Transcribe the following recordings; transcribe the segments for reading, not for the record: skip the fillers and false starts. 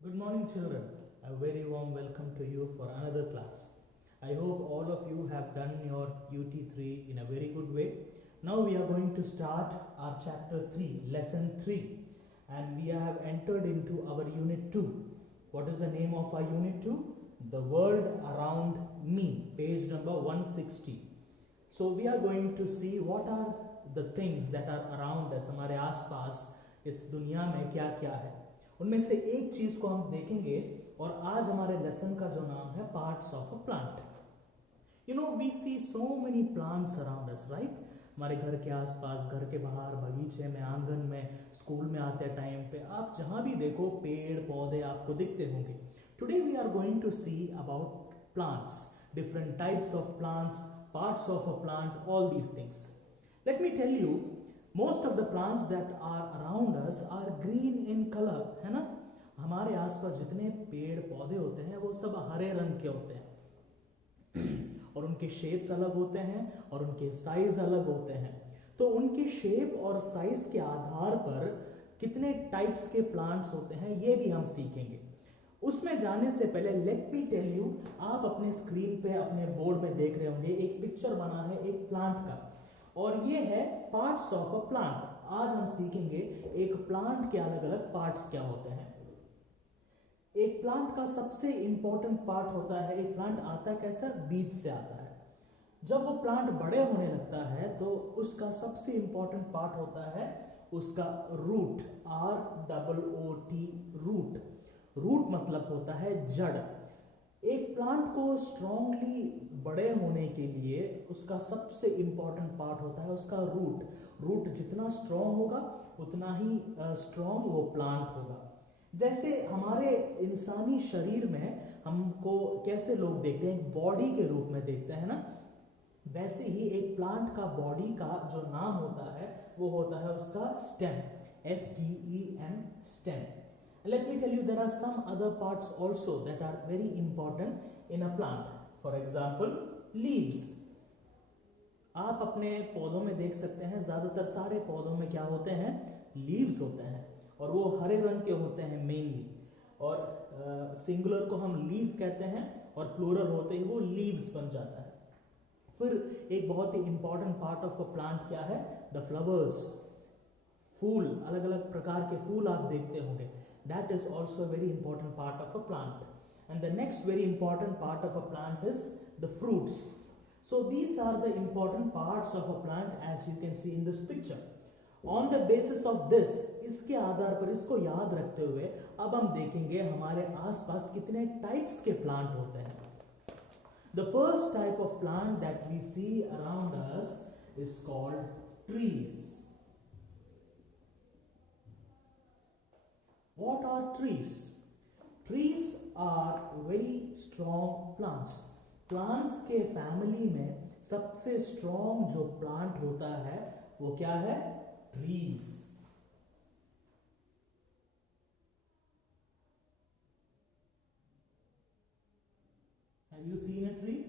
Good morning, children. A very warm welcome to you for another class. I hope all of you have done your UT3 in a very good way. Now we are going to start our chapter 3, lesson 3, and we have entered into our unit 2. What is the name of our unit 2? The world around me, page number 160. So we are going to see what are the things that are around us, हमारे आसपास इस दुनिया में क्या क्या है. उनमें से एक चीज को हम देखेंगे और आज हमारे लेसन का जो नाम है parts of a plant. You know we see so many plants around us, right? हमारे घर के आसपास, घर के बाहर, बगीचे में, आंगन में, स्कूल में आते टाइम पे आप जहां भी देखो पेड़ पौधे आपको दिखते होंगे. Today we are going to see about plants, different types of plants, parts of a plant, all these things. Let me tell you, most of the plants that are around us are green in color, है ना? हमारे आसपास जितने पेड़ पौधे होते हैं वो सब हरे रंग के होते हैं और उनके शेप्स अलग होते हैं और उनके साइज अलग होते हैं. तो उनके शेप और साइज के आधार पर कितने टाइप्स के प्लांट्स होते हैं ये भी हम सीखेंगे. उसमें जाने से पहले लेट मी टेल यू, आप अपने स्क्रीन पे अपने बोर्ड में देख रहे होंगे एक पिक्चर बना है एक प्लांट का और ये है पार्ट्स ऑफ अ प्लांट. आज हम सीखेंगे एक प्लांट के अलग अलग पार्ट्स क्या होते हैं. एक प्लांट का सबसे इंपॉर्टेंट पार्ट होता है, एक प्लांट आता कैसा, बीज से आता है. जब वो प्लांट बड़े होने लगता है तो उसका सबसे इंपॉर्टेंट पार्ट होता है उसका रूट, ROOT, रूट. रूट मतलब होता है जड़. एक प्लांट को स्ट्रांगली बड़े होने के लिए उसका सबसे इंपॉर्टेंट पार्ट होता है उसका रूट. रूट जितना स्ट्रांग होगा उतना ही स्ट्रांग वो प्लांट होगा. जैसे हमारे इंसानी शरीर में हमको कैसे लोग देखते हैं, बॉडी के रूप में देखते हैं ना, वैसे ही एक प्लांट का बॉडी का जो नाम होता है वो होता है उसका stem, STEM, stem. Let me tell you, there are some other parts also that are very important in a plant. For example, leaves. आप अपने पौधों में देख सकते हैं ज्यादातर सारे पौधों में क्या होते हैं, लीव्स होते हैं और वो हरे रंग के होते हैं मेनली. और सिंगुलर को हम लीव कहते हैं और प्लूरल होते ही वो लीव्स बन जाता है. फिर एक बहुत ही important part of a plant क्या है, द फ्लावर्स. फूल, अलग अलग प्रकार के फूल आप देखते होंगे. That is also a very important part of a plant. And the next very important part of a plant is the fruits. So these are the important parts of a plant as you can see in this picture. On the basis of this, इसके आधार पर, इसको याद रखते हुए अब हम देखेंगे हमारे आसपास कितने टाइप्स के प्लांट होते हैं. The first type of plant that we see around us is called trees. What are trees? Trees are very strong plants. Plants के फैमिली में सबसे strong जो plant होता है वो क्या है, trees. Have you seen a tree?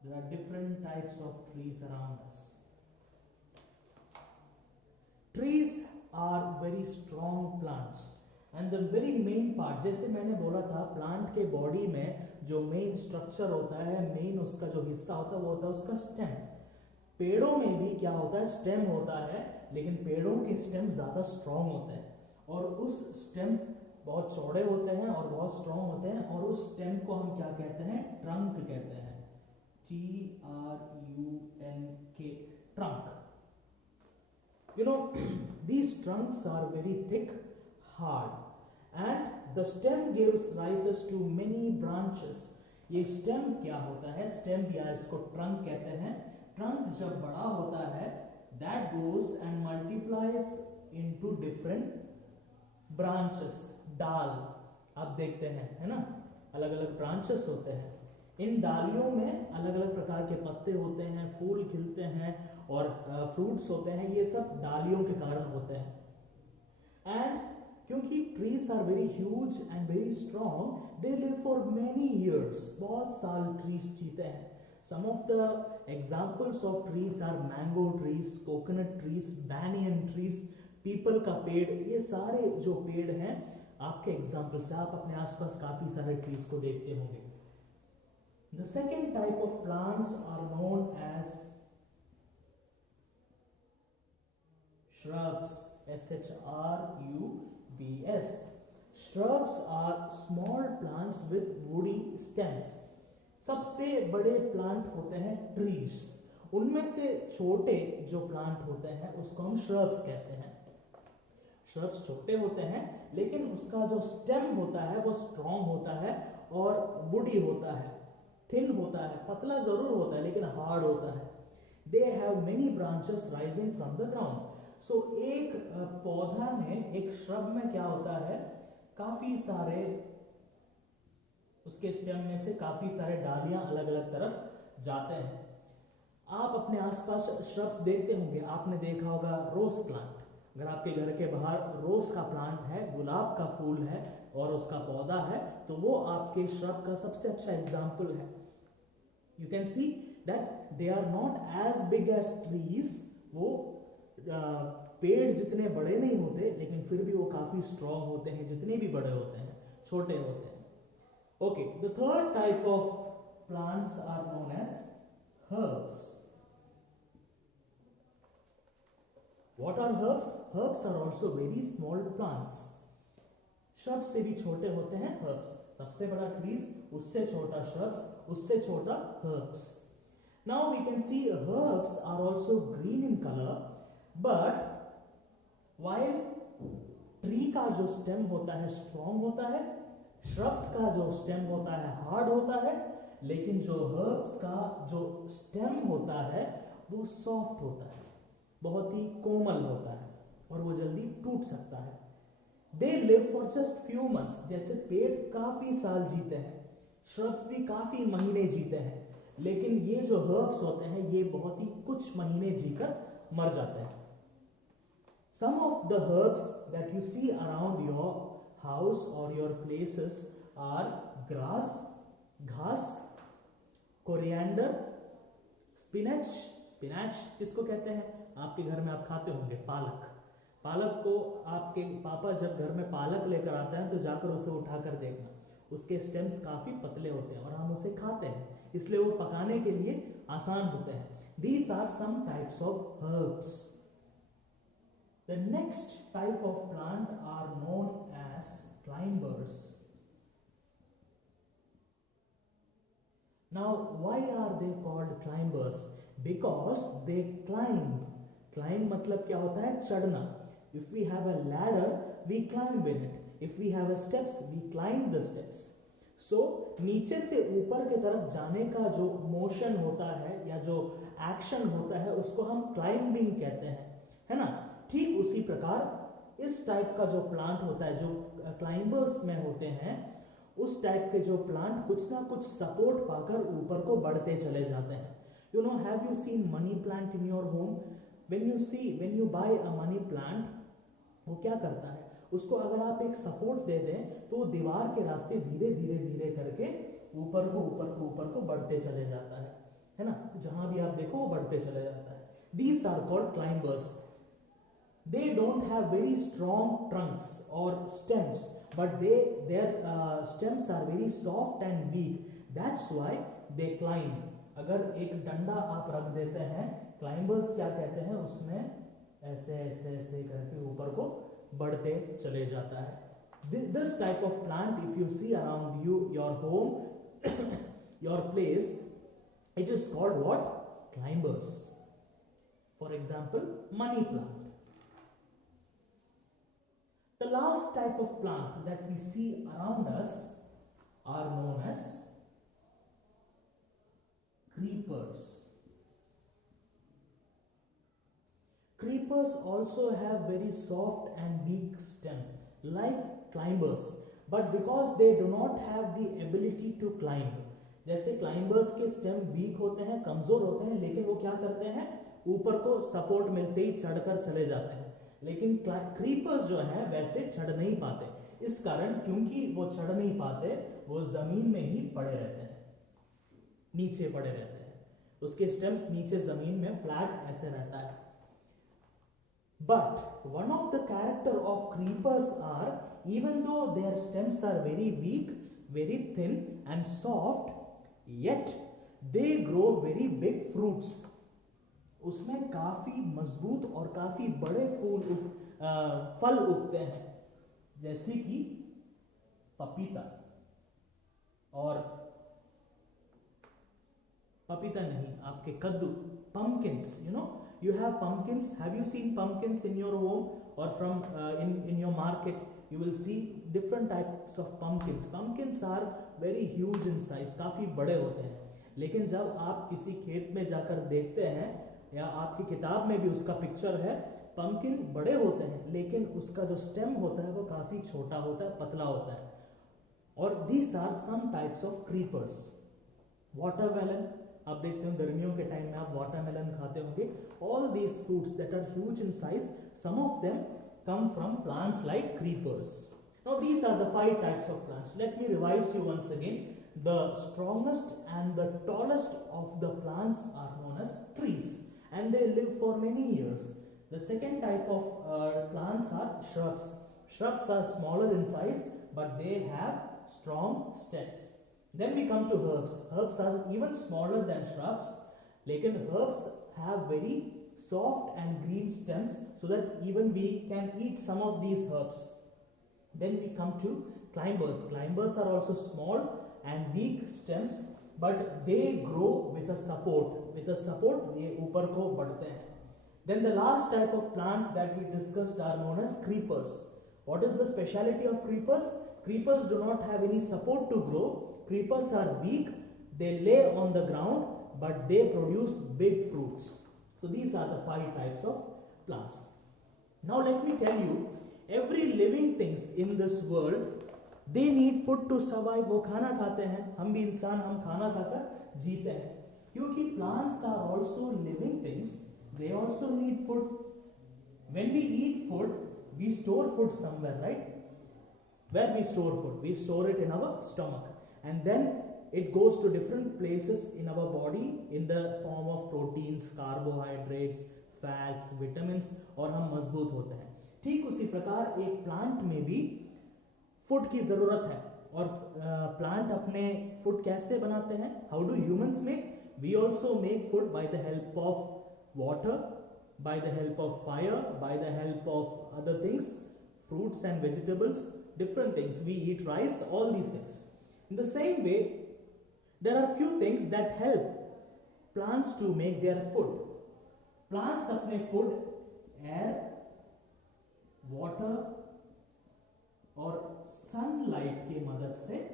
There are different types of trees around us. Trees are very strong plants and the very main part, जैसे मैंने बोला था प्लांट के बॉडी में जो मेन स्ट्रक्चर होता है, मेन उसका जो हिस्सा होता है वो होता है उसका स्टेम. पेड़ों में भी क्या होता है, स्टेम होता है, लेकिन पेड़ों के स्टेम ज्यादा स्ट्रांग होते हैं और उस स्टेम बहुत चौड़े होते हैं और बहुत स्ट्रांग होते हैं और उस स्टेम को हम क्या कहते हैं, ट्रंक कहते हैं, TRUNK, trunk. You know, these trunks are very thick, hard, and the stem gives rises to many branches. ये stem क्या होता है, stem या इसको trunk कहते हैं. Trunk जब बड़ा होता है, that goes and multiplies into different branches. डाल आप देखते हैं, है ना, अलग अलग branches होते हैं. इन डालियों में अलग अलग प्रकार के पत्ते होते हैं, फूल खिलते हैं और फ्रूट्स होते हैं. ये सब डालियों के कारण होते हैं. एंड क्योंकि trees are very huge and very strong, they live for many years. बहुत साल ट्रीज जीते हैं. Some of the examples of trees are mango trees, coconut trees, banyan trees, पीपल का पेड़, ये सारे जो पेड़ हैं आपके एग्जाम्पल्स है, आप अपने आसपास काफी सारे ट्रीज को देखते होंगे। The second type of plants are known as shrubs, shrubs. Shrubs are small plants with woody stems. सबसे बड़े प्लांट होते हैं ट्रीज, उनमें से छोटे जो प्लांट होते हैं उसको हम shrubs कहते हैं। shrubs छोटे होते हैं लेकिन उसका जो स्टेम होता है वो स्ट्रॉन्ग होता है और वुडी होता है, थिन होता है, पतला जरूर होता है लेकिन हार्ड होता है। They have many branches rising from the ground. सो एक पौधा में, एक श्रब में क्या होता है, काफी सारे उसके स्टेम में से काफी सारे डालियां अलग अलग तरफ जाते हैं। आप अपने आसपास श्रब्स देखते होंगे, आपने देखा होगा रोज प्लांट। अगर आपके घर के बाहर रोज का प्लांट है, गुलाब का फूल है और उसका पौधा है, तो वो आपके श्रब का सबसे अच्छा एग्जाम्पल है। You can see that they are not as big as trees, वो पेड़ जितने बड़े नहीं होते लेकिन फिर भी वो काफी स्ट्रॉन्ग होते हैं, जितने भी बड़े होते हैं छोटे होते हैं। Okay, the third type of plants are known as herbs. What are herbs? Herbs are also very small plants. Shrub से भी छोटे होते हैं हर्ब्स, सबसे बड़ा ट्रीज, उससे छोटा श्रब्स, उससे छोटा herbs. Now we can see herbs are also green in colour, but while tree का जो स्टेम होता है स्ट्रॉन्ग होता है, श्रब्स का जो स्टेम होता है हार्ड होता है, लेकिन जो हर्ब्स का जो स्टेम होता है वो सॉफ्ट होता है, बहुत ही कोमल होता है और वो जल्दी टूट सकता है। दे live for just few months, जैसे पेड़ काफी साल जीते हैं, श्रब्स भी काफी महीने जीते हैं, लेकिन ये जो हर्ब्स होते हैं ये बहुत ही कुछ महीने जीकर मर जाते हैं। Some of the herbs that you see around your house or your places are grass, घास, coriander, spinach. Spinach किसको कहते हैं? आपके घर में आप खाते होंगे पालक। पालक को आपके पापा जब घर में पालक लेकर आते हैं तो जाकर उसे उठाकर देखना, उसके स्टेम्स काफी पतले होते हैं और हम उसे खाते हैं, इसलिए वो पकाने के लिए आसान होते हैं। These are some types of herbs. The next type of plant are known as climbers. Now, why are they called climbers? Because they climb. Climb मतलब क्या होता है? चढ़ना. If we have a ladder, we climb in it. If we have a steps, we climb the steps. So, नीचे से ऊपर की तरफ जाने का जो मोशन होता है या जो एक्शन होता है उसको हम क्लाइंबिंग कहते हैं, है ना? ठीक उसी प्रकार इस टाइप का जो प्लांट होता है, जो क्लाइंबर्स में होते हैं, उस टाइप के जो प्लांट कुछ ना कुछ सपोर्ट पाकर ऊपर को बढ़ते चले जाते हैं। You know, have you seen money plant in your home? When you buy a money plant, वो क्या करता है, उसको अगर आप एक सपोर्ट दे दें तो वो दीवार के रास्ते धीरे धीरे धीरे करके ऊपर को बढ़ते चले जाता है ना? जहां भी आप देखो वो बढ़ते चले जाता है। These are called climbers. They don't have very strong trunks or stems, but their stems are very soft and weak. That's why they climb. अगर एक डंडा आप रख देते हैं, climbers क्या कहते हैं, उसमें ऐसे ऐसे ऐसे करके ऊपर को बढ़ते चले जाता है। This type of plant, if you see around you, your home, your place, it is called what? Climbers. For example, money plant. The last type of plant that we see around us are known as creepers. Creepers also have very soft and weak stem like climbers, but because they do not have the ability to climb, जैसे climbers के stem weak होते हैं, कमजोर होते हैं, लेकिन वो क्या करते हैं, ऊपर को सपोर्ट मिलते ही चढ़कर चले जाते हैं। लेकिन क्रीपर्स जो हैं वैसे चढ़ नहीं पाते, इस कारण क्योंकि वो चढ़ नहीं पाते वो जमीन में ही पड़े रहते हैं, नीचे पड़े रहते हैं, उसके स्टेम्स नीचे जमीन में फ्लैट ऐसे रहता है। But one of the character of creepers are, even though their stems are very weak, very thin and soft, yet they grow very big fruits. उसमें काफी मजबूत और काफी बड़े फल उगते हैं, जैसे कि पपीता, और पपीता नहीं, आपके कद्दू, pumpkins, you have pumpkins. Have you seen pumpkins in your home or from in your market? You will see different types of pumpkins. Pumpkins are very huge in size, काफी बड़े होते हैं. लेकिन जब आप किसी खेत में जाकर देखते हैं, या आपकी किताब में भी उसका पिक्चर है, पंपकिन बड़े होते हैं, लेकिन उसका जो स्टेम होता है वो काफी छोटा होता है, पतला होता है. और these are some types of creepers. Watermelon, आप देखते हो गर्मियों के टाइम में आप वाटरमेलन खाते होंगे. All these fruits that are huge in size, some of them come from plants like creepers. Now these are the 5 types of plants. Let me revise you once again. The strongest and the tallest of the plants are known as trees, and they live for many years. The second type of plants are shrubs. Shrubs are smaller in size, but they have strong stems. Then we come to herbs. Herbs are even smaller than shrubs, lekin herbs have very soft and green stems, so that even we can eat some of these herbs. Then we come to climbers. Climbers are also small and weak stems, but they grow with a support. With a support, ये ऊपर को बढ़ते हैं. Then the last type of plant that we discussed are known as creepers. What is the speciality of creepers? Creepers do not have any support to grow. Creepers are weak. They lay on the ground, but they produce big fruits. So these are the 5 types of plants. Now let me tell you, every living things in this world, they need food to survive. वो खाना खाते हैं, हम भी इंसान, हम खाना खाकर जीते हैं. क्योंकि plants are also living things, they also need food. When we eat food, we store food somewhere, right? Where we store food? We store it in our stomach, and then it goes to different places in our body in the form of proteins, carbohydrates, fats, vitamins, और हम मजबूत होते हैं. ठीक उसी प्रकार एक plant में भी फूड की जरूरत है. और प्लांट अपने फूड कैसे बनाते हैं? How do humans make? We also make food by the help of water, by the help of fire, by the help of other things, fruits and vegetables, different things. We eat rice, all these things. In the same way, there are few things that help plants to make their food. Plants अपने food air, water और sunlight की मदद से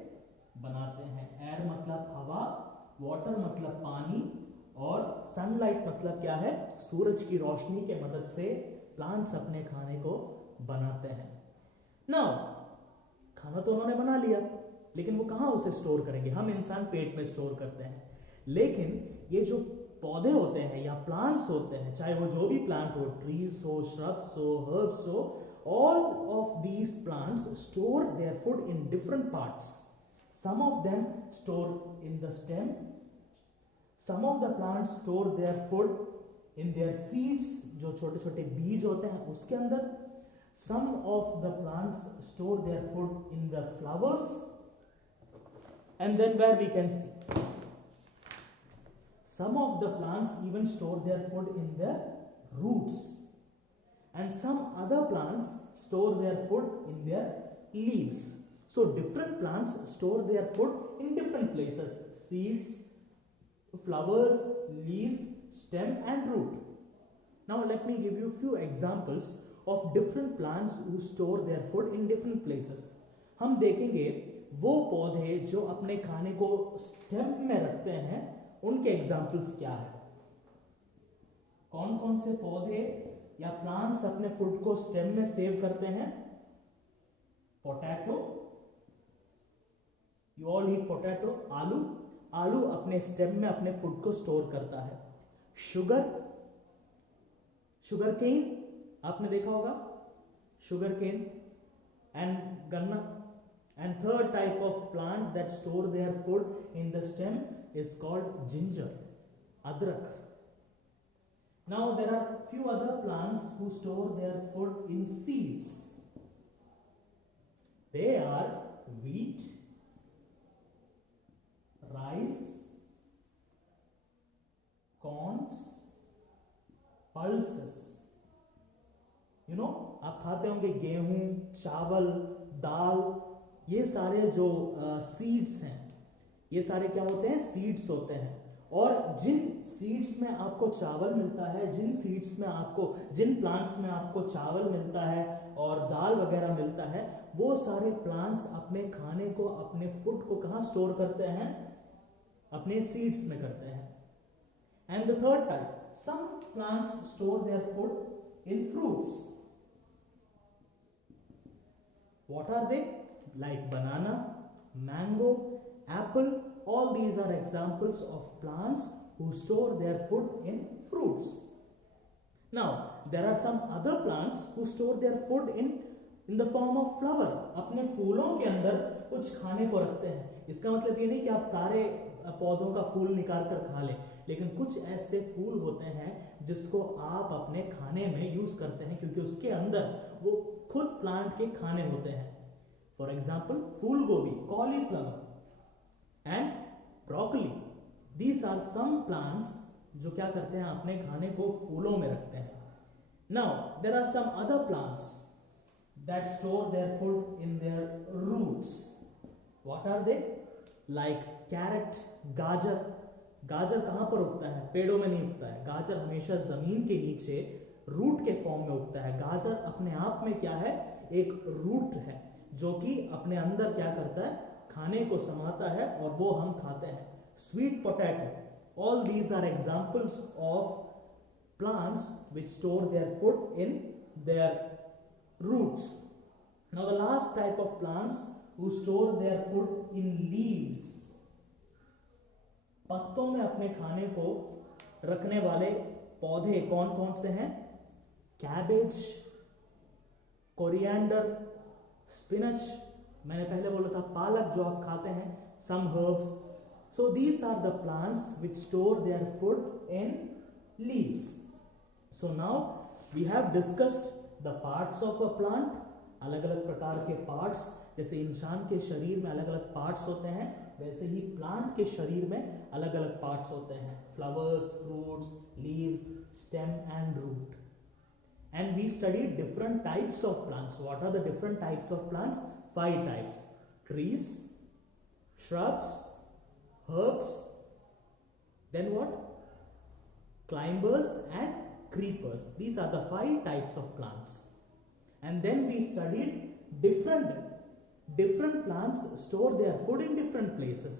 बनाते हैं. Air मतलब हवा, water मतलब पानी, और सनलाइट मतलब क्या है? सूरज की रोशनी के मदद से प्लांट्स अपने खाने को बनाते हैं. नाउ खाना तो उन्होंने बना लिया, लेकिन वो कहाँ उसे स्टोर करेंगे? हम इंसान पेट में स्टोर करते हैं. लेकिन ये जो पौधे होते हैं या प्लांट्स होते हैं, चाहे वो जो भी प्लांट हो, ट्रीज हो, श्रब्स हो, हर्ब्स हो, all of these plants store their food in different parts. Some of them store in the stem. Some of the plants store their food in their seeds, जो छोटे छोटे बीज होते हैं उसके अंदर. Some of the plants store their food in the flowers, and then where we can see some of the plants even store their food in their roots, and some other plants store their food in their leaves. So different plants store their food in different places: seeds, flowers, leaves, stem and root. Now let me give you few examples of different plants who store their food in different places. हम देखेंगे वो पौधे जो अपने खाने को stem में रखते हैं, उनके एग्जाम्पल्स क्या है. कौन कौन से पौधे या प्लांट्स अपने फूड को स्टेम में सेव करते हैं? Potato, you all eat potato. आलू, आलू अपने स्टेम में अपने फूड को स्टोर करता है. शुगर, शुगर केन आपने देखा होगा, शुगर केन एंड गन्ना. And third type of plant that store their food in the stem is called ginger, अदरक. Now there are few other plants who store their food in seeds. They are wheat, rice, corns, pulses. You know, आप खाते होंगे गेहूं, चावल, दाल, ये सारे जो seeds हैं, ये सारे क्या होते हैं? सीड्स होते हैं। और जिन सीड्स में आपको चावल मिलता है, जिन प्लांट्स में आपको चावल मिलता है और दाल वगैरह मिलता है, वो सारे प्लांट्स अपने खाने को, अपने फूड को कहाँ स्टोर करते हैं? अपने सीड्स में करते हैं। And the third type, some plants store their food in fruits. What are they? Like banana, mango, apple, all these are examples of plants who store their food in fruits. Now, there are some other plants who store their food in the form of flower. अपने फूलों के अंदर कुछ खाने को रखते हैं. इसका मतलब ये नहीं कि आप सारे पौधों का फूल निकाल कर खा लें, लेकिन कुछ ऐसे फूल होते हैं जिसको आप अपने खाने में यूज करते हैं, क्योंकि उसके अंदर वो खुद प्लांट के खाने होते हैं. फॉर एग्जाम्पल फूल गोभी, cauliflower and broccoli. These are some plants जो क्या करते हैं? अपने खाने को फूलों में रखते हैं. Now there are some other plants that store their food in their roots. What are they? Like carrot, गाजर. गाजर कहां पर उगता है? पेड़ों में नहीं उगता है. गाजर हमेशा जमीन के नीचे रूट के फॉर्म में उगता है. गाजर अपने आप में क्या है? एक रूट है जो कि अपने अंदर क्या करता है? खाने को समाता है और वो हम खाते हैं. Sweet potato, all these are examples of plants which store their food in their roots. Now the last type of plants who store their food in leaves. पत्तों में अपने खाने को रखने वाले पौधे कौन कौन से हैं? कैबेज, कोरिएंडर, स्पिनच, मैंने पहले बोला था पालक जो आप खाते हैं, some herbs. So these are the plants which store their food in leaves. So now we have discussed the parts of a plant. अलग अलग प्रकार के पार्ट्स, जैसे इंसान के शरीर में अलग अलग पार्ट्स होते हैं, वैसे ही प्लांट के शरीर में अलग अलग पार्ट्स होते हैं. Flowers, fruits, leaves, stem and root. And we studied different types of plants. What are the different types of plants? 5 types. Trees, shrubs, herbs, then what? Climbers and creepers. These are the 5 types of plants. And then we studied different plants store their food in different places.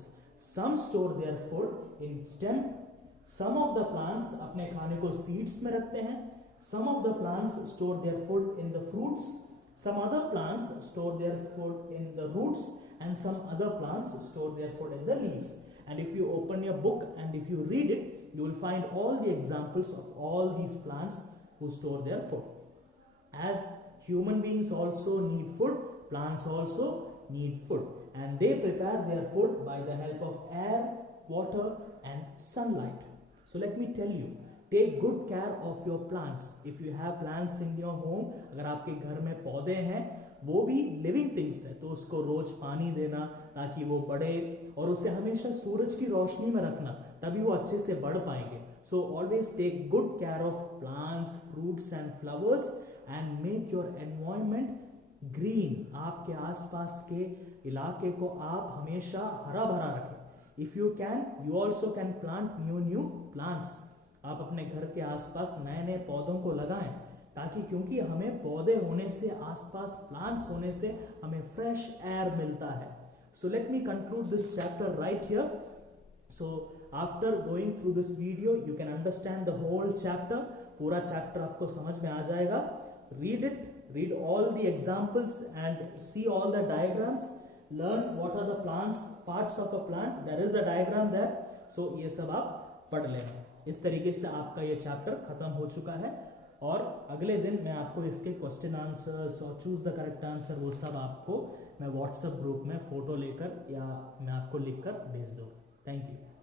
Some store their food in stem. Some of the plants अपने खाने को seeds में रखते हैं. Some of the plants store their food in the fruits. Some other plants store their food in the roots, and some other plants store their food in the leaves. And if you open your book and if you read it, you will find all the examples of all these plants who store their food. As human beings also need food, plants also need food, and they prepare their food by the help of air, water and sunlight. So let me tell you, take good care of your plants. If you have plants in your home, अगर आपके घर में पौधे हैं, वो भी living things है, तो उसको रोज पानी देना ताकि वो बढ़े, और उसे हमेशा सूरज की रोशनी में रखना, तभी वो अच्छे से बढ़ पाएंगे. So always take good care of plants, fruits and flowers and make your environment green. आपके आसपास के इलाके को आप हमेशा हरा भरा रखें. If you can, you also can plant new plants. आप अपने घर के आसपास नए नए पौधों को लगाएं, ताकि क्योंकि हमें पौधे होने से, आसपास प्लांट्स होने से हमें फ्रेश एयर मिलता है. So let me conclude this chapter right here. So after going through this video, you can understand the whole chapter. पूरा चैप्टर आपको समझ में आ जाएगा. Read it, read all the examples and see all the diagrams. Learn what are the parts of a plant. There is a diagram there. So ये सब आप पढ़ लेना. इस तरीके से आपका ये चैप्टर खत्म हो चुका है, और अगले दिन मैं आपको इसके क्वेश्चन आंसर्स और चूज द करेक्ट आंसर वो सब आपको मैं व्हाट्सएप ग्रुप में फोटो लेकर या मैं आपको लिखकर भेज दूँगा. Thank you.